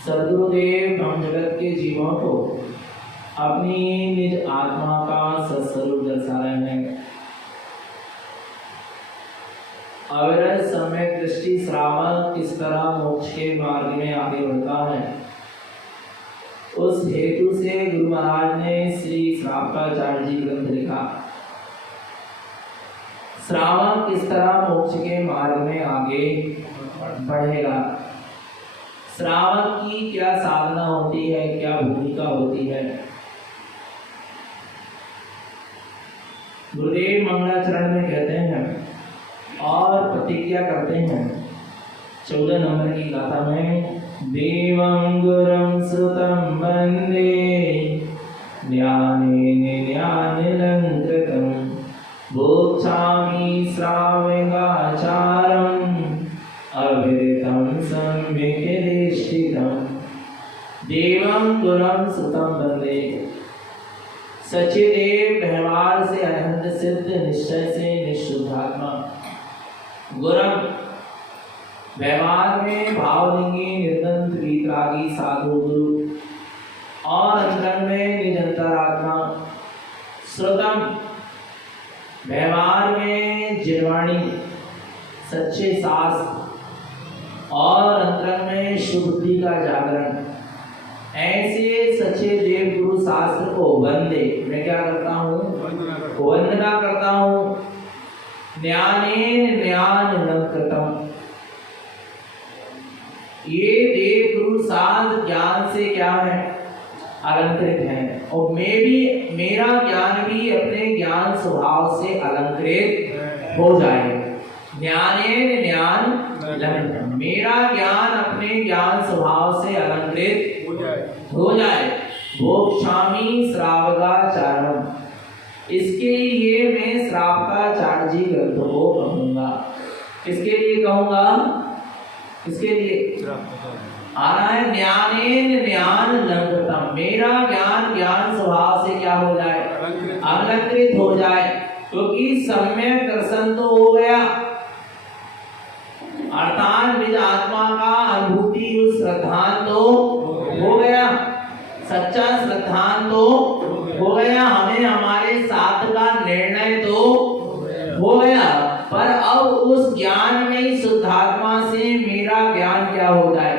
सद्गुरुदेव हम जगत के जीवों को अपनी निज आत्मा का सत्स्वरूप दर्शा रहे हैं। अविरत सम्यक दृष्टि श्रावक किस तरह मोक्ष के मार्ग में आगे बढ़ता है, उस हेतु से गुरु महाराज ने श्री श्रावकाचार्य जी ग्रंथ लिखा। श्रावक किस तरह मोक्ष के मार्ग में आगे बढ़ेगा, श्रावक की क्या साधना होती है, क्या भूमिका होती है। गुरुदेव मंगलाचरण में कहते हैं और प्रतिज्ञा करते हैं 14 नंबर की गाथा में, देवं गुरुं श्रुतं वन्दे ज्ञानेन ज्ञानालंकृतं बोधामि श्रावकाचार्यं अविरतं सम्यक् निष्ठितं। देवं गुरुं श्रुतं वन्दे, सच्चे देव व्यवहार से अनंत सिद्ध, निश्चय से निशुद्धात्मा। गुरुं व्यवहार में भावलिंगी निर्दंत वीतरागी साधु गुरु, और अंतरंग में निज अंतरात्मा। श्रुतम व्यवहार में जिरवाणी सच्चे शास्त्र, और अंतरंग में शुद्धि का जागरण। ऐसे सच्चे देव गुरु शास्त्र को वंदे, मैं क्या करता हूँ, वंदना करता हूँ। ज्ञानेन ज्ञानालंकृतम्, ये देव गुरु शास्त्र ज्ञान से क्या है, अलंकृत है। और मेरा ज्ञान भी अपने ज्ञान स्वभाव से अलंकृत हो जाए। ज्ञानेन ज्ञानालंकृतम्, मेरा ज्ञान अपने ज्ञान स्वभाव से अलंकृत हो जाए। भोक्ष्यामि श्रावकाचार्यम्, इसके लिए मैं श्रावकाचार्य जी ग्रंथ को कहूँगा। किसके लिए कहूँगा, किसके लिए आ रहा है, ज्ञानेन ज्ञानालंकृतम्, मेरा ज्ञान ज्ञान स्वभाव से क्या हो जाए, अलंकृत हो जाए। क्योंकि सम्यक दर्शन तो हो गया, अर्थात निज आत्मा का अनुभूति उस श्रद्धान तो हो गया, सच्चा श्रद्धान तो हो गया, हमें हमारे साथ का निर्णय तो हो गया। पर अब उस ज्ञान में शुद्धात्मा से मेरा ज्ञान क्या हो जाए,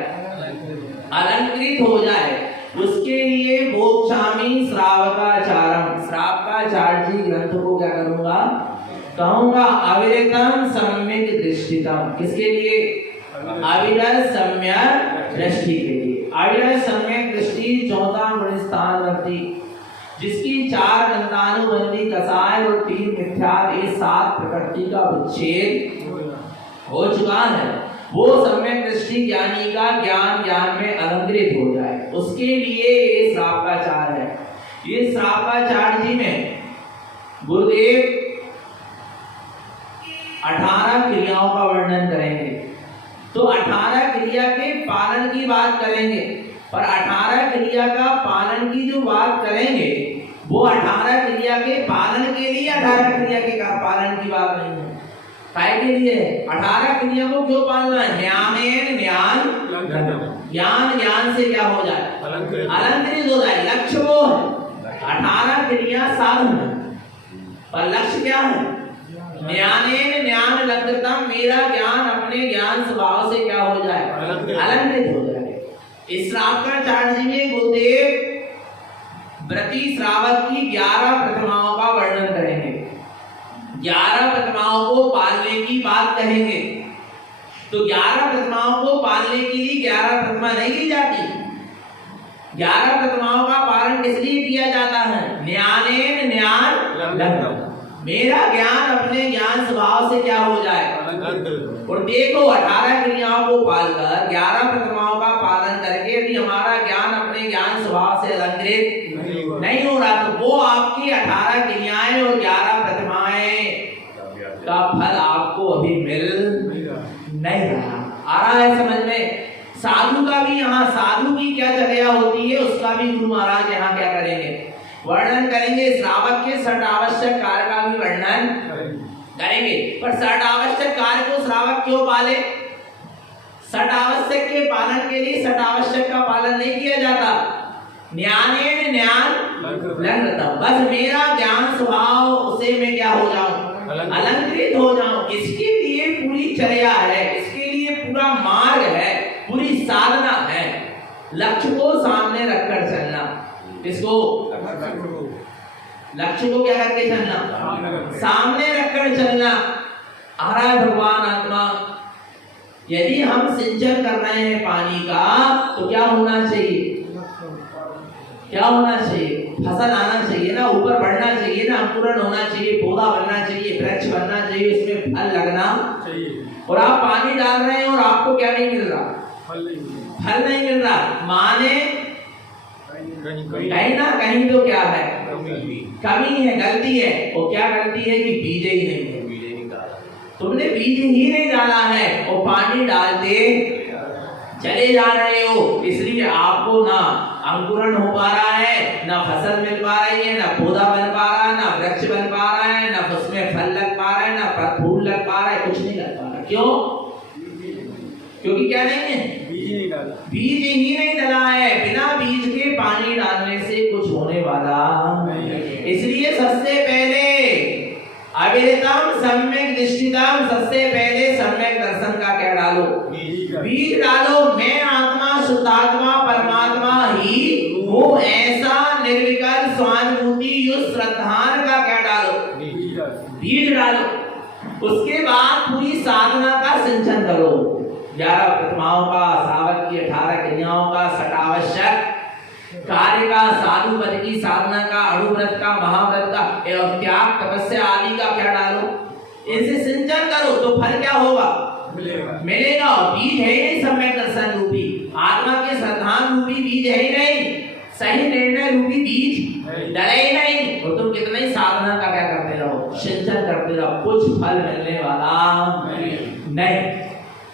अलंकृत हो जाए। उसके लिए भोक्ष्यामि श्रावकाचार्यम्, श्रावकाचार्य जी ग्रंथ को क्या करूंगा, कहूंगा। अविरतं सम्यक् दृष्टितम्, किसके लिए, अविरत सम्यक दृष्टि के लिए। अविरत सम्यक दृष्टि 14 गुण स्थान रखती, जिसकी 4 दंतानुबंधी कसाय और 3 मिथ्या, ये 7 प्रकृति का विच्छेद हो चुका है। वो सम्यक दृष्टि ज्ञानी का ज्ञान ज्ञान में अलंकृत हो जाए, उसके लिए ये श्रावकाचार्य है। ये श्रावकाचार्य जी में गुरुदेव 18 क्रियाओं का वर्णन करेंगे। तो 18 क्रिया के पालन की बात करेंगे, पर 18 क्रिया का पालन की जो बात करेंगे वो 18 क्रिया के पालन के लिए 18 क्रिया के पालन की बात नहीं है। काय के लिए 18 क्रिया को क्यों पालना है? ज्ञानेन ज्ञान, ज्ञान ज्ञान से क्या हो जाए? अलंकृत हो जाए। लक्ष्य वो है 18 क्रिया साधन, पर लक्ष्य क्या है? ज्ञानेन ज्ञान अलंकृतम, मेरा ज्ञान अपने ज्ञान स्वभाव से क्या हो जाए? अलंकृत हो जाए। इस श्रावकाचार्य जी ने गुरुदेव व्रती श्रावक की 11 प्रतिमाओं का वर्णन करेंगे, 11 प्रतिमाओं को पालने की बात कहेंगे। तो 11 प्रतिमाओं को पालने के लिए 11 प्रतिमा नहीं की जाती। 11 प्रतिमाओं का पालन किस लिए किया जाता है? ज्ञानेन ज्ञान, मेरा ज्ञान अपने ज्ञान स्वभाव से क्या हो जाए? और देखो 18 क्रियाओं को पालकर 11 प्रतिमाओं का पालन करके यदि हमारा ज्ञान अपने ज्ञान स्वभाव से अलंकृत नहीं हो रहा, तो वो आपकी 18 क्रियाएं और 11 प्रतिमाएं का फल आपको अभी मिल नहीं रहा। आ रहा है समझ में? साधु का भी, यहाँ साधु की क्या चर्या होती है उसका भी गुरु महाराज यहाँ क्या करेंगे? वर्णन करेंगे। श्रावक के 6 आवश्यक कार्य का भी वर्णन करेंगे। पर 6 आवश्यक कार्य को श्रावक क्यों पाले? 6 आवश्यक के पालन के लिए 6 आवश्यक का पालन नहीं किया जाता। ज्ञानेन ज्ञान अलंकृतम, बस मेरा ज्ञान स्वभाव उसे मैं क्या हो जाऊं? अलंकृत हो जाऊं। इसके लिए पूरी चर्या है, इसके लिए पूरा मार्ग है, पूरी साधना है। लक्ष्य को सामने रखकर चलना। किसको? लक्ष्य को क्या करके चलना? सामने रखकर चलना। आ रहा है भगवान आत्मा। यदि हम सिंचन कर रहे हैं पानी का, तो क्या होना चाहिए? क्या होना चाहिए? फसल आना चाहिए ना, ऊपर बढ़ना चाहिए ना, अंकुरण होना चाहिए, पौधा बनना चाहिए, वृक्ष बनना चाहिए, उसमें फल लगना चाहिए। और आप पानी डाल रहे हैं और आपको क्या नहीं मिल रहा? फल नहीं मिल रहा। माने कहीं ना कहीं तो क्या है? कमी है, गलती है। और क्या गलती है कि बीज ही नहीं है। तुमने बीज ही नहीं डाला है और पानी डालते चले जा रहे हो, इसलिए आपको ना अंकुरण हो पा रहा है, ना फसल मिल पा रही है, ना पौधा बन पा रहा है, ना वृक्ष बन पा रहा है, ना उसमें फल लग पा रहा है, ना फूल लग पा रहा है, कुछ नहीं लग पा रहा। क्यों? क्योंकि क्या नहीं है? बीज ही नहीं डाला है। बिना बीज के पानी डालने से कुछ होने वाला नहीं। इसलिए सबसे पहले अविरतम सम्यक दृष्टितम, सबसे पहले सम्यक दर्शन का क्या डालो? बीज डालो। मैं आत्मा, शुद्धात्मा, परमात्मा ही हूँ, ऐसा निर्विकल्प स्वानुभूति युक्त श्रद्धान का क्या डालो? बीज डालो। उसके बाद पूरी साधना का सिंचन करो। 11 प्रतिमाओं का, श्रावक की 18 क्रियाओं का, 6 आवश्यक कार्य का, साधु पद की साधना का, अणुव्रत का, महाव्रत का, त्याग, तपस्या आदि का क्या डालो? इनसे सिंचन करो तो फल क्या होगा? मिलेगा। और बीज है ही नहीं सम्यक दर्शन रूपी, आत्मा के श्रद्धान रूपी बीज है ही नहीं, सही निर्णय रूपी बीज डले ही नहीं। और तुम कितना ही साधना का क्या करते रहो? सिंचन करते रहो, कुछ फल मिलने वाला नहीं।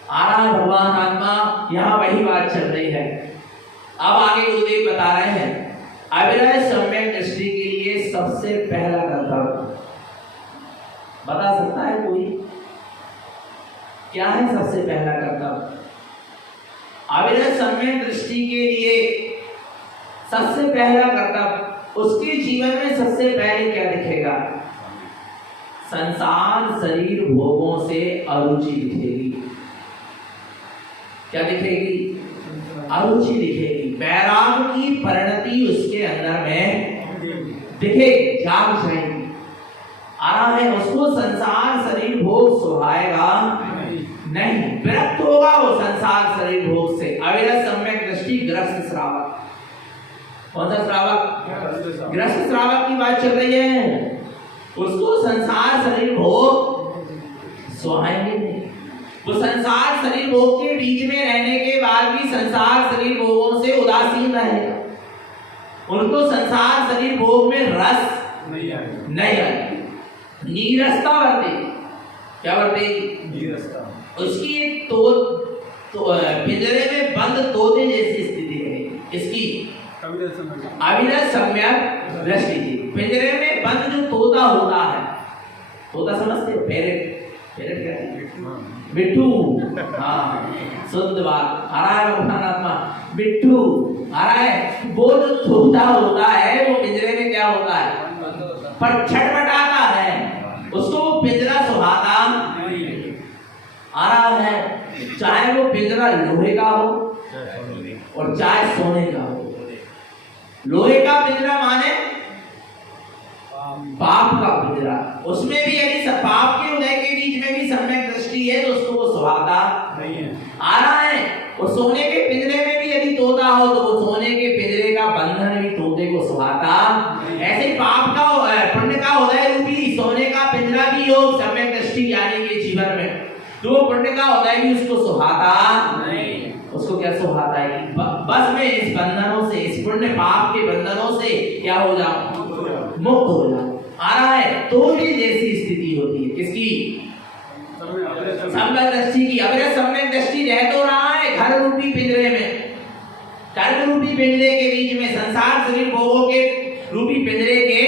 आ रहा है भगवान आत्मा। यहाँ वही बात चल रही है। अब आगे गुरुदेव बता रहे हैं अविरत सम्यक दृष्टि के लिए सबसे पहला कर्तव्य बता सकता है कोई? क्या है सबसे पहला कर्तव्य? अविरत सम्यक दृष्टि के लिए सबसे पहला कर्तव्य, उसके जीवन में सबसे पहले क्या दिखेगा? संसार शरीर भोगों से अरुचि दिखेगी। क्या दिखेगी? अरुचि दिखेगी। वैराग की परिणति उसके अंदर में दिखेगी, जाग जाएगी। आ रहा है, उसको संसार शरीर भोग सुहाएगा नहीं, विरक्त होगा वो संसार शरीर भोग से। अविरत सम्यक दृष्टि ग्रस्त श्रावक। कौन सा श्रावक? ग्रस्त श्रावक की बात चल रही है। उसको संसार शरीर भोग सुहाएंगे नहीं। वो संसार शरीर भोग के बीच में रहने के बाद भी संसार शरीर भोगों से उदासीन रहेगा। उनको संसार शरीर भोग में रस नहीं आएगा। नीरसता बरतेगी। क्या बरतेगी? नीरसता। उसकी एक पिंजरे में बंद तोते जैसी स्थिति है इसकी। अविरत सम्यक दृष्टि थी। पिंजरे में बंद जो तोता होता है, तोता समझते हो? पैरेट, फेवरेट क्या है? बिट्टू। हाँ, शुद्ध बात। आ रहा है भगवान आत्मा बिट्टू आ रहा है। वो जो छोटा होता है वो पिंजरे में क्या होता है? पर छटपटाता है, उसको वो पिंजरा सुहाता आ रहा है। चाहे वो पिंजरा लोहे का हो और चाहे सोने का हो। लोहे का पिंजरा माने पाप का पिंजरा, उसमें भी यदि पाप के उदय के बीच में भी सम्यक दृष्टि है तो उसको वो सुहाता नहीं है। आ रहा है। और सोने के पिंजरे में भी यदि तोता हो तो वो सोने के पिंजरे का बंधन भी तोते को सुहाता। ऐसे पाप का पुण्य का उदय रूपी सोने का पिंजरा भी हो सम्यक दृष्टि ज्ञानी के जीवन में, तो वो पुण्य का उदय भी उसको सुहाता नहीं। उसको क्या सुहाता है कि बस मैं इस बंधनों से, इस पुण्य पाप के बंधनों से क्या हो जाऊं? मुक्त हो जाऊं। आ रहा है। तो भी जैसी स्थिति होती है किसकी? सम्यक दृष्टि की। अब यह सम्यक दृष्टि रह तो रहा है घर रूपी पिंजरे में, कर्म रूपी पिंजरे के बीच में, संसार शरीर भोगों के रूपी पिंजरे के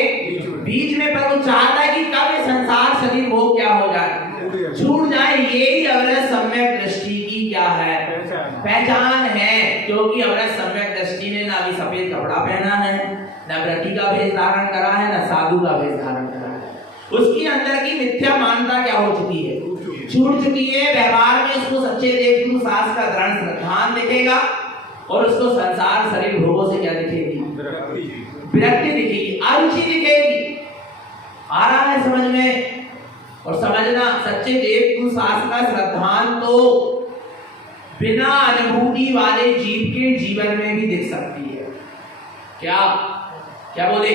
बीच में, पर वो चाहता है कि कब ये संसार शरीर भोग क्या हो जाए? छूट जाए। यही अवरस सम्यक दृष्टि की क्या है? पहचान है। क्योंकि अवरस सम्यक दृष्टि ने ना अभी सफेद कपड़ा पहना है, ना व्रती का वेश धारण करा है, ना साधु का वेश धारण करा है। उसकी अंदर की मिथ्या मानता क्या हो चुकी है? छूट चुकी है। व्यवहार में उसको सच्चे देव सास का दृढ़ श्रद्धान दिखेगा और उसको संसार शरीर भोगों से क्या दिखेगी? विरक्ति दिखेगी, अरुचि दिखेगी। आ रहा है समझ में? और समझना सच्चे देव सास का श्रद्धान तो बिना अनुभूति वाले जीव के जीवन में भी दिख सकती है। क्या क्या बोले?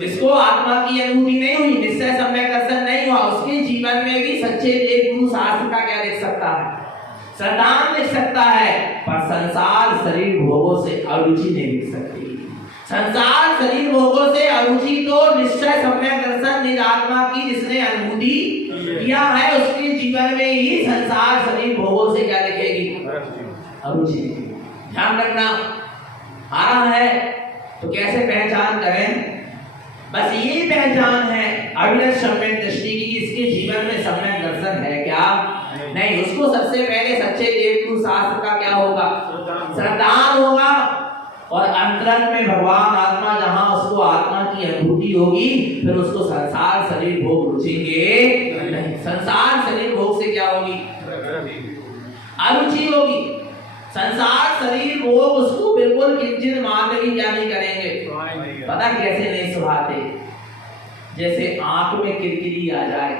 जिसको आत्मा की अनुभूति नहीं हुई, निश्चय सम्यक दर्शन नहीं हुआ, उसके जीवन में भी सच्चे देव गुरु शास्त्र का क्या दिख सकता है? श्रद्धान दिख सकता है। पर संसार शरीर भोगों से अरुचि नहीं दिख सकती। संसार शरीर भोगों से अरुचि तो निश्चय सम्यक दर्शन निज आत्मा की जिसने अनुभूति किया है उसके जीवन में ही संसार शरीर भोगों से क्या दिखेगी? अरुचि। ध्यान रखना। आ रहा है। तो कैसे पहचान करें? बस ये पहचान है अविरत सम्यक दृष्टि की, इसके जीवन में सम्यक दर्शन है क्या? नहीं। उसको सबसे पहले सच्चे देव शास्त्र का क्या होगा? श्रद्धान होगा। और अंतरंग में भगवान आत्मा जहां उसको आत्मा की अनुभूति होगी, फिर उसको संसार शरीर भोग रुचेंगे नहीं। संसार शरीर भोग से क्या होगी? अरुचि होगी। संसार शरीर भोग उसको बिल्कुल किंचित मात्र भी क्या नहीं करेंगे? पता कैसे नहीं सुहाते? जैसे आंख में किरकिरी आ जाए,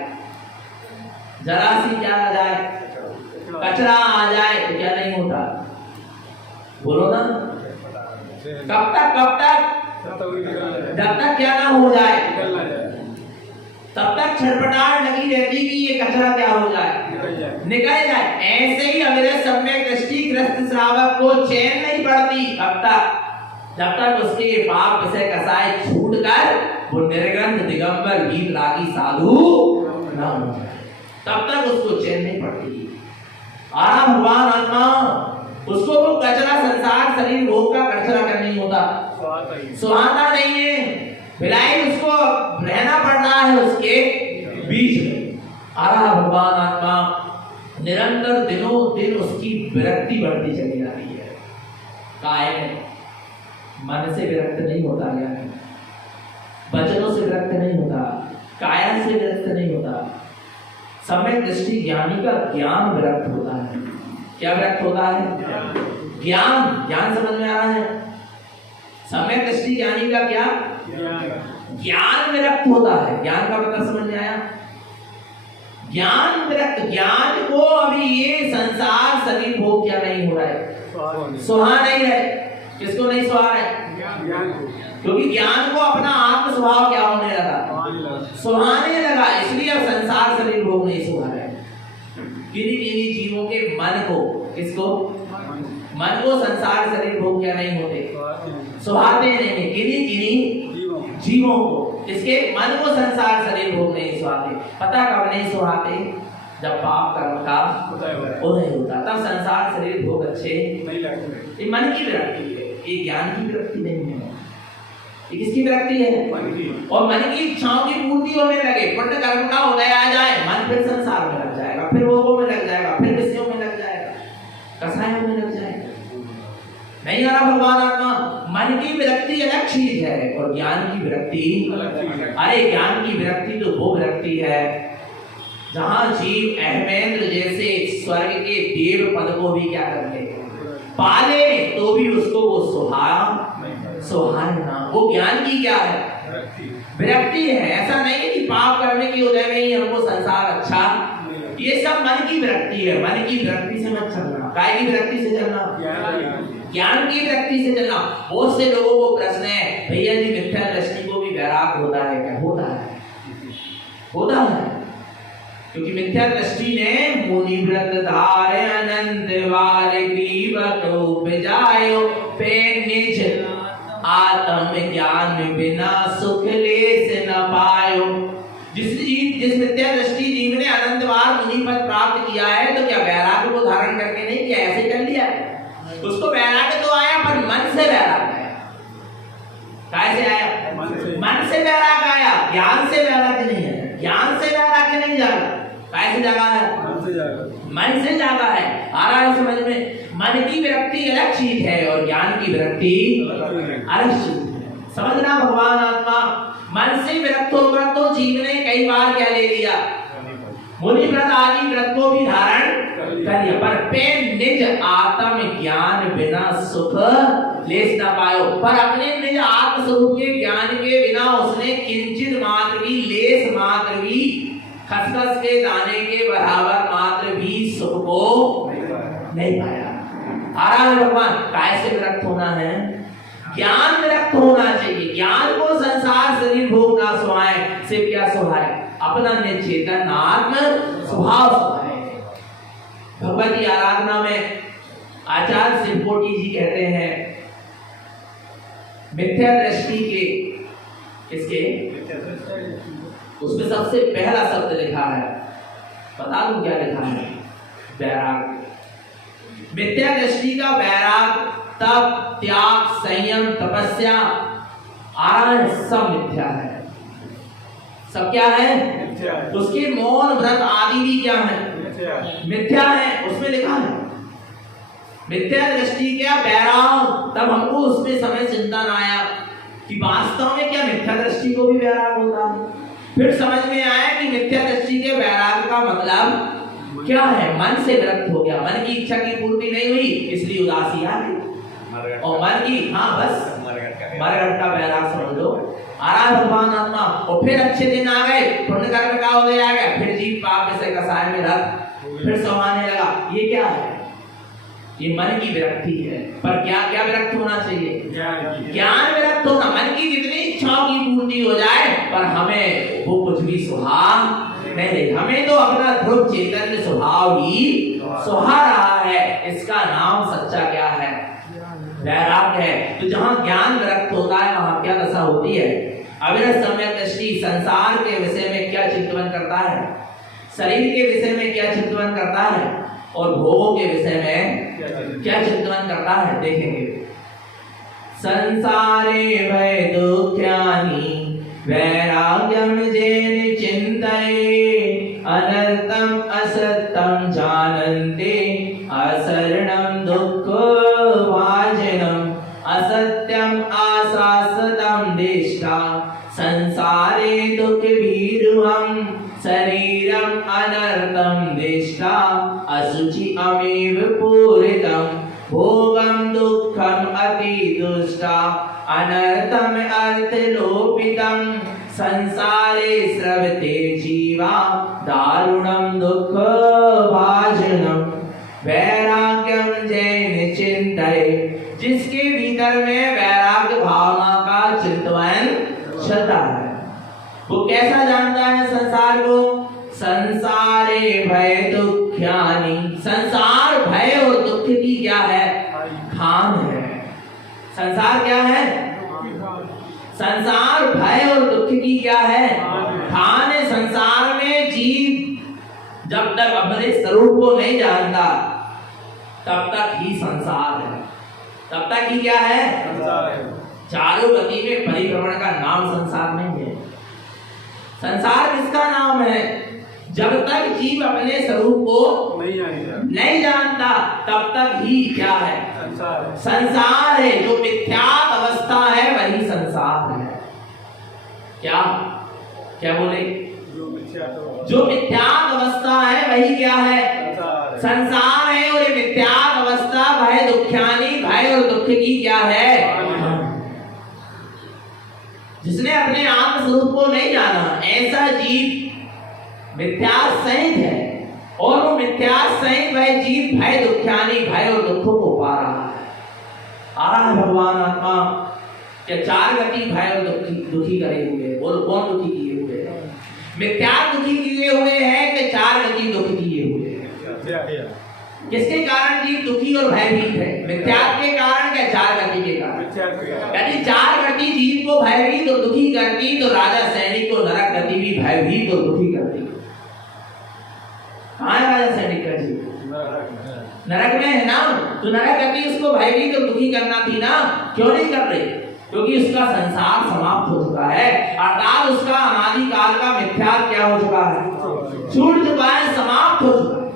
जरा सी क्या आ जाए? कचरा आ जाए तो क्या नहीं होता? बोलो ना। कब तक? जब तक क्या ना हो जाए तब तक छटपटाहट लगी रहती कि ये कचरा क्या हो जाए? निकल जाए। ऐसे ही अविरत सम्यक दृष्टि ग्रस्त श्रावक को चैन नहीं पड़ती कब तक? जब तक उसके पाप विषय कसाय छूट कर वो निर्गंध दिगंबर वीर रागी साधु न हो जाए, तब तक उसको चैन नहीं पड़ती। आरा भगवान आत्मा उसको वो कचरा संसार शरीर भोग का कचरा कर नहीं होता, सुहाता नहीं है। बिलाई उसको रहना पड़ रहा है उसके बीच में। आरा भगवान आत्मा निरंतर दिनों दिन उसकी विरक्ति बढ़ती चली जा रही है। कायम मन से विरक्त नहीं होता, ज्ञान वचनों से विरक्त नहीं होता, काया से विरक्त नहीं होता। सम्यक दृष्टि ज्ञानी का ज्ञान विरक्त होता है। क्या विरक्त होता है? ज्ञान। ज्ञान समझ में आ रहा है? सम्यक दृष्टि ज्ञानी का क्या? ज्ञान विरक्त होता है। ज्ञान का मतलब समझ में आया? ज्ञान विरक्त। ज्ञान को अभी ये संसार शरीर भोग क्या नहीं हो रहा है? सुहा नहीं है। किसको नहीं सुहा है? क्योंकि ज्ञान को अपना आत्म स्वभाव क्या होने लगा? सुहाने लगा। इसलिए अब संसार शरीर भोग नहीं सुहा है। किन्हीं जीवों के मन को, किसको? मन को संसार शरीर भोग क्या नहीं होते? सुहाते नहीं। किन्हीं जीवों को, इसके मन को संसार शरीर भोग नहीं सुहाते। पता कब नहीं सुहाते? जब पाप कर्म का उदय होता, तब संसार शरीर भोग अच्छे नहीं लगते। ये मन की विरक्ति है, ये ज्ञान की विरक्ति नहीं है। ये किसकी विरक्ति है? और मन की इच्छाओं की पूर्ति होने लगे, पुण्य कर्म का उदय आ जाए, मन फिर संसार में लग जाएगा, फिर भोगों में लग जाएगा, फिर विषयों में लग जाएगा, कसायों में लग जाएगा। नहीं आ रहा भगवान आत्मा। मन की विरक्ति अलग चीज है और ज्ञान की विरक्ति, अरे ज्ञान की विरक्ति तो वो विरक्ति है जहां जीव अहमेंद्र जैसे स्वर्ग के देव पद को भी क्या कर ले, पाले, तो भी उसको वो सुहाए ना। वो ज्ञान की क्या है? विरक्ति है। ऐसा नहीं है कि पाप करने की उदय में ही हमको संसार अच्छा, ये सब मन की विरक्ति है। मन की विरक्ति से मत चलना। काय की विरक्ति से चलना? ज्ञान की विरक्ति से चलना। बहुत से लोगों को प्रश्न है, भैया जी मिथ्या दृष्टि को भी वैराग होता है क्या? होता है क्योंकि मिथ्या दृष्टि ने मुनि व्रत धारे अनंत वाल ग्रीव को उपजायो, पे निज आत्म ज्ञान बिना सुख लेस न पायो। जिस मिथ्या दृष्टि जीव ने अनंत बार मुनि पद प्राप्त किया है, तो क्या वैराग्य को धारण करके नहीं किया, ऐसे कर लिया? उसको वैराग्य तो आया पर मन से वैराग्य आया। कैसे आया? मन से वैराग्य आया, ज्ञान से वैराग्य नहीं है। ज्ञान से वैराग्य नहीं जागा। कैसे जागा है? मन से जागा है। आ रहा है समझ में? मन की विरक्ति अलग चीज है और ज्ञान की विरक्ति अलग चीज है। समझना भगवान आत्मा। मन से विरक्त होगा तो जीव ने कई बार क्या ले लिया, मुनि व्रत आदि व्रत को भी धारण कर लिया, पर पे निज आत्म ज्ञान बिना सुख लेस ना पायो। पर अपने निज आत्म स्वरूप के ज्ञान के बिना उसने किंचित मात्र भी, लेस मात्र भी, खसखस के दाने के बराबर मात्र भी सुख को नहीं पाया। आ रहा है भगवान। काय से विरक्त होना है? ज्ञान विरक्त होना चाहिए। ज्ञान को संसार शरीर भोग ना सुहाए, से क्या सुहाए? अपना निचेतन आत्म स्वभाव सुहाए। भगवती आराधना में आचार्य शिवकोटि जी कहते हैं, मिथ्या दृष्टि के इसके उसमें सबसे पहला शब्द लिखा है, बता दूं क्या लिखा है? वैराग। मिथ्या दृष्टि का वैराग, तप, त्याग, संयम, तपस्या, आराधना सब मिथ्या है। सब क्या है? उसके मौन व्रत आदि भी क्या है? मिथ्या है। उसमें लिखा है मिथ्या दृष्टि क्या वैराग। तब हमको उसमें समय चिंतन आया कि वास्तव में क्या मिथ्या दृष्टि को भी वैराग होता है। फिर समझ में आया कि मिथ्या दृष्टि के वैराग का मतलब क्या है? मन से विरक्त हो गया, मन की इच्छा की पूर्ति नहीं हुई, इसलिए उदासी आ गई। और मन की, हाँ बस मरघट का वैराग समझ लो। आ रहा भगवान आत्मा। और फिर अच्छे दिन आ गए, पुण्य कर्म का उदय आ गया, फिर जीव पाप से कसाय में रख फिर समाने लगा। ये क्या है? ये मन की विरक्ति है। पर क्या क्या विरक्त होना चाहिए? ज्ञान विरक्त होना। मन की जितनी इच्छाओं की पूर्ति हो जाए, पर हमें वो कुछ भी सुहा नहीं। हमें तो अपना ध्रुव चैतन्य स्वभाव ही सुहा रहा है। इसका नाम सच्चा क्या है? वैराग्य है। तो जहां ज्ञान विरक्त होता है, वहां क्या दशा होती है? अविरत सम्यक दृष्टि संसार के विषय में क्या चिंतन करता है, शरीर के विषय में क्या चिंतन करता है, और भोगों के विषय में क्या चिंतन करता है। देखेंगे। संसारे भय दुख्यानि वैराग्यम जेन चिंतये, अनर्थम असत्यम जानन्ते, असरणम दुख वाजनम, असत्यम आशासतम दिष्टा, संसारे दुख भीरुहम, शरीरम अनर्थम दिष्टा, असुचि अमेव पूरितम, भोगम दुःखम अति दुष्टा, अनर्थम अर्थ लोपितम, संसारे स्रवते जीवा, दारुणम दुःख भाजनम, वैराग्यम जैन चिंतये। जिसके भीतर में वैराग्य भावना का चिंतन चलता है, वो कैसा जानता है संसार को? संसारे भय दुख्यानि। संसार भय और दुख की क्या है? खान है। संसार क्या है? संसार भय और दुख की क्या है? खान है। संसार में जीव जब तक अपने स्वरूप को नहीं जानता, तब तक ही संसार है। तब तक ही क्या है? चारों गति में परिभ्रमण का नाम संसार नहीं है। संसार किसका नाम है? जब तक जीव अपने स्वरूप को नहीं जानता तब तक ही क्या है? संसार है। जो मिथ्यात्व अवस्था है वही संसार है। क्या क्या बोले? जो मिथ्यात्व अवस्था है वही क्या है? संसार है। और ये मिथ्यात्व अवस्था भय दुख्यानी, भय और दुख की क्या है? जिसने अपने आत्म स्वरूप को नहीं जाना ऐसा जीव मिथ्या सहित है। और वो मिथ्या सहित वह जीव भय दुख्यानी, भय और दुखों को पा रहा है। आ रहा है भगवान आत्मा क्या चार गति भय और दुखी करे हुए। बोल कौन दुखी किए हुए है? मिथ्या दुखी किए हुए हैं कि चार गति दुखी किए हुए हैं? किसके कारण जीव दुखी और भयभीत है? मिथ्या के कारण क्या चार गति के कारण? यदि चार गति जीव को भयभीत और दुखी करती तो राजा सैनिक को नरक गति भी भयभीत और दुखी करती। कहाँ है राजा सैनिक का जीव? नरक में है ना। तो नरक गति उसको भयभीत और दुखी करना थी ना, क्यों नहीं कर रही? क्योंकि उसका संसार समाप्त हो चुका है, अर्थात उसका अनादिकाल का मिथ्या क्या हो चुका है? छूट चुका है, समाप्त हो चुका है।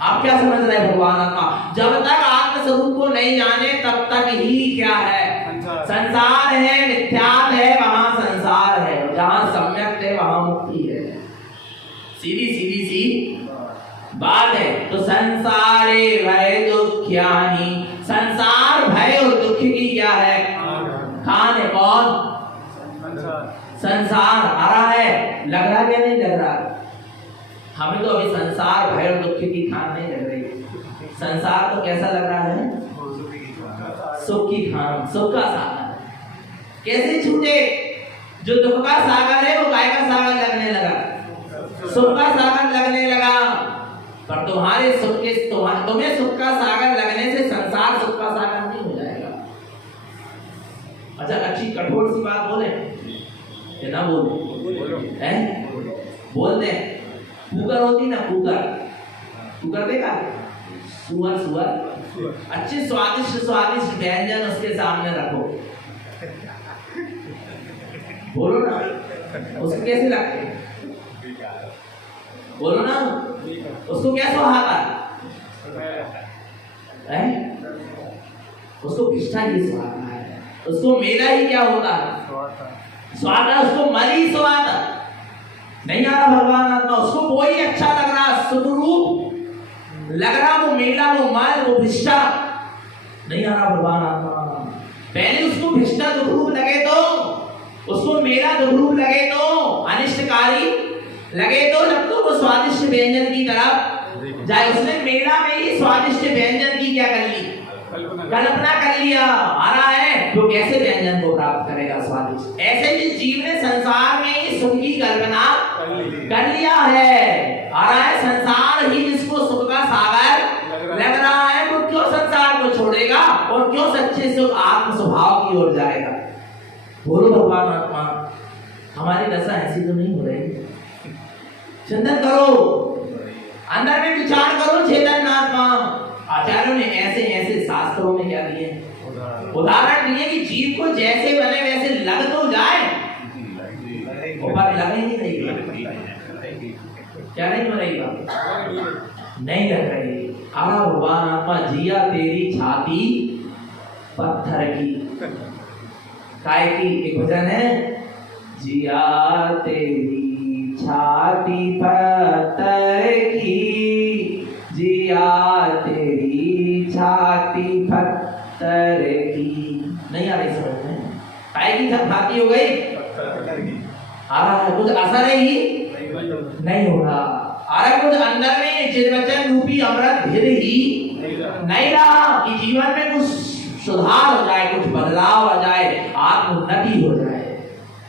आप क्या समझ रहे हैं भगवान का? जब तक आत्म स्वरूप को नहीं जाने तब तक ही क्या है? संसार है। मिथ्यात्व है वहां संसार है, जहां सम्यक है वहां मुक्ति है। सीधी सीधी सी बात है। तो संसारे भय दुख्यानी, संसार भय और दुख की क्या है? खान है। कौन? संसार आ रहा है। लग रहा क्या नहीं लग रहा? हमें तो अभी संसार भय और दुख की खान नहीं लग रही। संसार तो कैसा लग रहा है? सुख की खान, सुख का सागर। कैसे छूटे? जो दुख का सागर है वो काय का सागर लगने लगा? सुख का सागर लगने लगा। पर तुम्हारे सुख के तुम्हें सुख का सागर लगने से संसार सुख का सागर नहीं हो जाएगा। अच्छा अच्छी कठोर सी बात बोले ये ना बोले हैं? बोल दे। कुकर होती ना, कुकर देखा? सुअर अच्छे स्वादिष्ट व्यंजन उसके सामने रखो, बोलो ना उसको कैसे लगते? बोलो ना उसको क्या सुहाता है? उसको भिष्टा ही सुहाता है, उसको मेला ही क्या होता है? स्वाद। उसको मल ही स्वाद नहीं आ रहा भगवान आत्मा। उसको कोई अच्छा लग रहा, सुखरूप लग रहा, वो मेला, वो मल, वो भिष्टा नहीं आ रहा भगवान आत्मा। पहले उसको भिष्टा दुखरूप लगे तो, उसको मेला दुखरूप लगे तो, अनिष्टकारी लगे तो, जब तो वो स्वादिष्ट व्यंजन की तरफ जाए। उसने मेला में ही स्वादिष्ट व्यंजन की क्या कर ली? कल्पना कर लिया। आ रहा है तो कैसे व्यंजन को प्राप्त करेगा स्वादिष्ट? ऐसे जिस जीव ने संसार में ही सुख की कल्पना कर लिया है, आ रहा है संसार ही जिसको सुख का सागर लग रहा है, वो क्यों संसार को छोड़ेगा और क्यों सच्चे सुख आत्म स्वभाव की ओर जाएगा? बोलो भगवान आत्मा। हमारी दशा ऐसी तो नहीं हो रही। चिंतन करो, अंदर में विचार करो। चेतन आत्मा आचार्यों ने ऐसे ऐसे शास्त्रों में क्या दिए? उदाहरण दिए कि जीव को जैसे बने वैसे लग तो जाए, पर लग ही नहीं। क्या नहीं हो रही बात? नहीं लग रही। आहा भगवान आत्मा जिया तेरी छाती पत्थर की। काय की? एक भजन है, जिया तेरी छाती पत्थर की, जिया तेरी छाती पत्थर की। नहीं आ रही समझ में? काय की छाती हो गई? कुछ असर है ही नहीं होगा। कुछ अंदर में चिरवचन रूपी अमृत भेद ही नहीं रहा कि जीवन में कुछ सुधार हो जाए, कुछ बदलाव आ जाए, आत्मोन्नति हो जाए।